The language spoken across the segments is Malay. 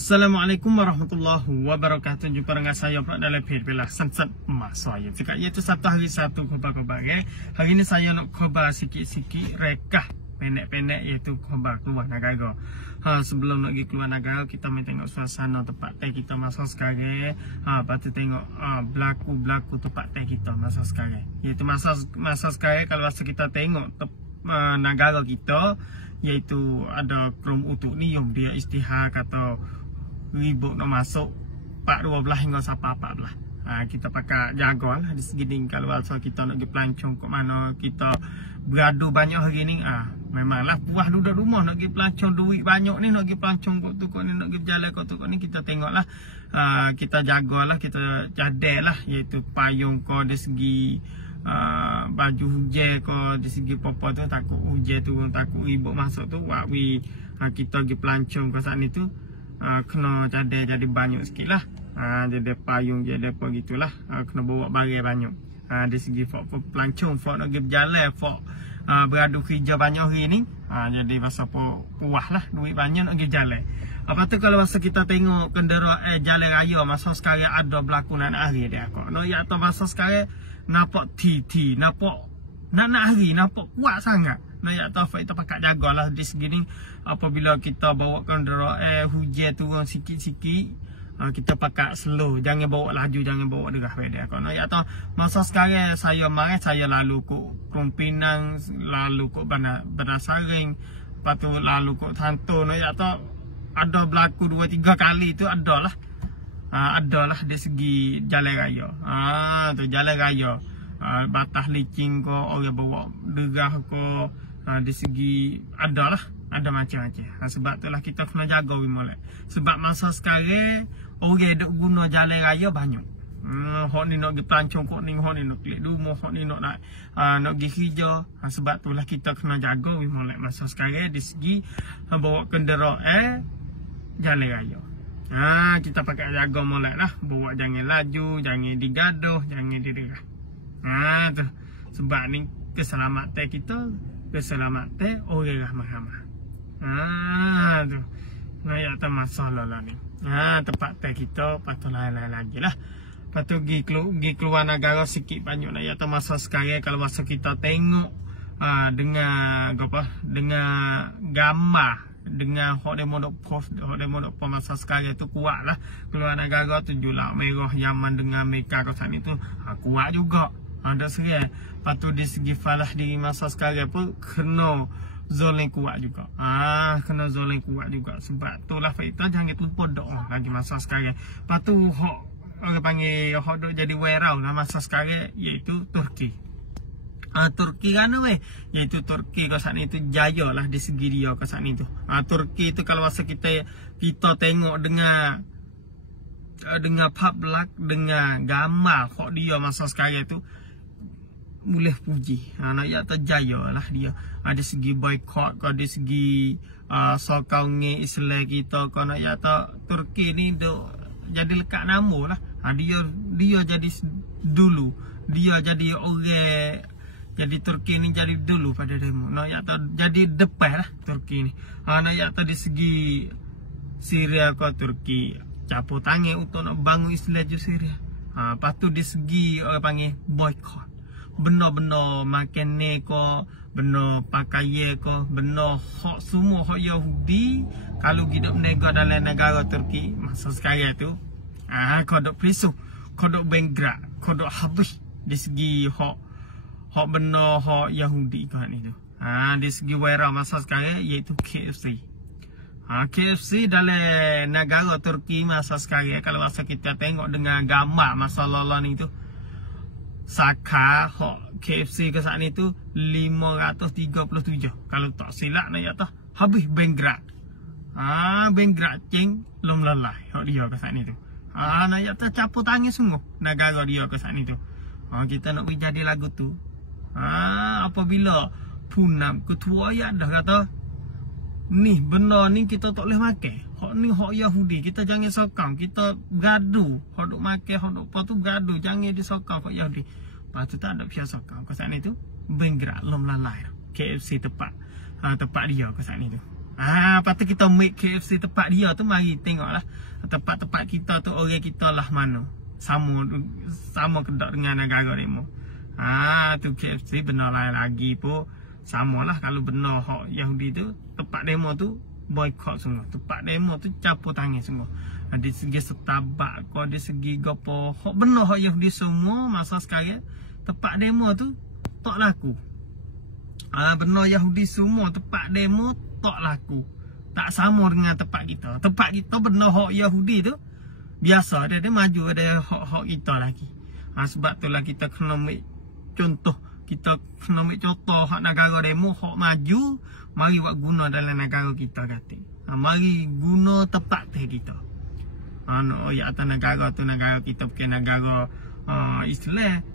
Assalamualaikum warahmatullahi wabarakatuh. Jumpa dengan saya pula dalam page Bella Sansan Emas saya. Cakap iaitu satu hari satu khabar-khabar. Hari ni saya nak khabar sikit-sikit rekah pendek-pendek iaitu khabar keluar negara. Sebelum nak pergi keluar negara, kita main tengok suasana tempat teh kita masa sekarang. Lepas tu tengok berlaku tempat teh kita masa sekarang. Iaitu masa sekarang kalau masa kita tengok negara kita, iaitu ada Kerum Utuk Nium dia istihar kata ribut nak masuk 4.12 hingga sampai 14. Kita pakai jaga lah di segi ni. Kalau asal kita nak pergi pelancong kat mana kita beradu banyak hari ni, memanglah puas duduk rumah nak pergi pelancong, duit banyak ni nak pergi pelancong kot tu kot ni, nak pergi berjalan kot tu kot ni, kita tengoklah, kita jagalah, kita cadailah, iaitu payung kau dari segi baju hujan kau di segi apa tu, takut hujan tu, takut ribut masuk tu, kita pergi pelancong ke sana tu, kena cadai jadi banyak sikit lah. Jadi payung jadi apa gitulah, kena bawa barang banyak. Dari segi pelancong nak pergi berjalan, beradu kerja banyak hari ni, jadi masa puas lah, duit banyak nak pergi jalan. Lepas tu kalau masa kita tengok kenderaan jalan raya masa sekarang ada berlaku nak hari dia kok. No ya atau masa sekarang nampak TT, nampak nak hari, nampak kuat sangat. Nah ya tahu kita pakai jagalah di segi ni. Apabila kita bawa kenderaan hujan turun sikit-sikit, kita pakai slow, jangan bawa laju, jangan bawa derah dia. Nah ya tahu masa sekarang saya mai, saya lalu ke Kerum Pinang, lalu ke Bandar Saring, lepas tu lalu ke Tanto. Nah ya tahu ada berlaku 2-3 kali tu adalah dari segi jalan raya. Tu jalan raya, batas licin ko, orang bawa derah ko, di segi ada macam-macam. Sebab tu lah kita kena jaga molek. Sebab masa sekarang orang duk guna jalan raya banyak. Hok ni nak pergi pelancong, kok ni hok ni nak klik rumah, hok ni nak pergi kerja. Sebab tu lah kita kena jaga molek masa sekarang di segi bawa kenderaan jalan raya. Kita pakai jaga molek lah, bawa jangan laju, jangan digaduh, jangan diderah. Tu sebab ni keselamatan kita, keselamatan orang ramai-ramai. Tu nah ya tak masalah lah ni. Tempat teh kita patut lain-lain lagi lah. Patut pergi keluar negara sikit banyak lah. Ya tak masa sekarang kalau masa kita tengok dengan apa, dengan gambar, dengan hok demo dok post, hok demo dok masa sekarang tu kuat lah. Keluar negara tu julang merah Yaman dengan Amerika kat sana tu kuat juga. Ada serai. Patut di segi falah diri masa sekarang pun kena zoling kuat juga. Kena zoling kuat juga. Sebab tu lah kita jangan lupa doa lagi masa sekarang. Patut hok orang panggil hok dok jadi viral lah masa sekarang, iaitu Turki. Turki kan iaitu Turki kat sana itu jaya lah di segi dia kat sana tu. Turki tu kalau masa kita tengok dengan public, dengan gambar hok dia masa sekarang tu boleh puji. Nak ya terjaya lah dia. Ada segi boycott, ada segi sokong Islam kita, kalau nak ya Turki ni jadi lekat nama lah. Dia jadi dulu, dia jadi orang, jadi Turki ni jadi dulu pada demo. Nak ya jadi depan lah Turki ni. Nak ya di segi Syria ke Turki capur tangan untuk nak bangun Islam je Syria. Lepas tu di segi orang panggil boycott, benar-benar makan ni ko, benar pakaian ko, benar hak semua hak Yahudi kalau hidup negara dalam negara Turki masa sekarang tu, kau dok perisuk, kau dok benggerak, kau dok habis di segi hak benar hak Yahudi kau ni tu. Di segi viral masa sekarang iaitu KFC. KFC dalam negara Turki masa sekarang kalau masa kita tengok dengan gambar masa lalu ni tu, Saka hok KFC ke sana itu 537. Kalau tak silap nak ya tah habis benggerak. Benggerak ceng lom lalai hok dia ke sana itu. Nak ya tah capur tangan semua negara dia ke sana itu. Kita nak pergi jadi lagu tu. Apabila Punam ketua ayat dah kata ni benar ni kita tak boleh makan. Hak ni hak Yahudi, kita jangan sokong, kita beradu. Hak duk makan, hak duk apa tu beradu, jangan disokong hak Yahudi. Lepas tu tak ada pihak sokong. Kat sana tu benggerak lom lalai. KFC tempat dia kat sana tu. Lepas tu kita make KFC tempat dia tu, mari tengoklah tempat-tempat kita tu orang kita lah mana. Sama kedak dengan negara demo. Tu KFC benar lain lagi pun samalah. Kalau benar hak Yahudi tu, tempat demo tu boycott semua. Tempat demo tu capur tangan semua. Dari segi setabak kau, dari segi gapo, hak benar hak Yahudi semua masa sekarang tempat demo tu tak laku. Benar Yahudi semua tempat demo tak laku. Tak sama dengan tempat kita. Tempat kita benar hak Yahudi tu biasa dia maju, ada hak-hak kita lagi. Sebab itulah kita kena ambil contoh. Kita kena ambil contoh hak negara demo, hak maju, mari buat guna dalam negara kita kata. Mari guna tempat teh kita. Ya atas negara tu negara kita bukan negara Islam.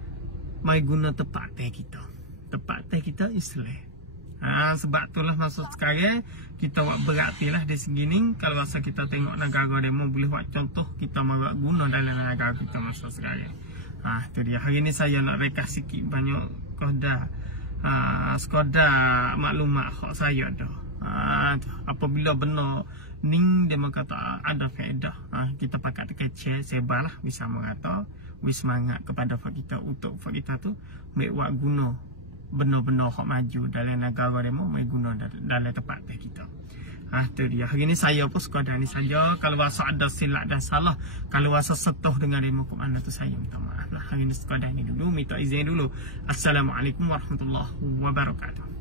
Mari guna tempat teh kita. Tempat teh kita Islam. Sebab itulah maksud sekarang kita buat berartilah di segi ni. Kalau rasa kita tengok negara demo boleh buat contoh, kita mau buat guna dalam negara kita masa sekarang. Itu dia. Hari ni saya nak rekah sikit banyak sekadar maklumat hak saya dah. Apabila benar ning dia kata ada faedah, kita pakai kecil sebarlah bisa mengata wis semangat kepada fak kita untuk fak kita tu buat guna benar-benar hak maju dalam negara demo, mai guna dalam tempat teh kita. Itu dia. Hari ni saya pun sekadar ni saja. Kalau rasa ada silap dan salah, kalau rasa setuh dengan demo kat mana tu, saya minta maaf lah. Hari ni sekadar ni dulu, minta izin dulu. Assalamualaikum warahmatullahi wabarakatuh.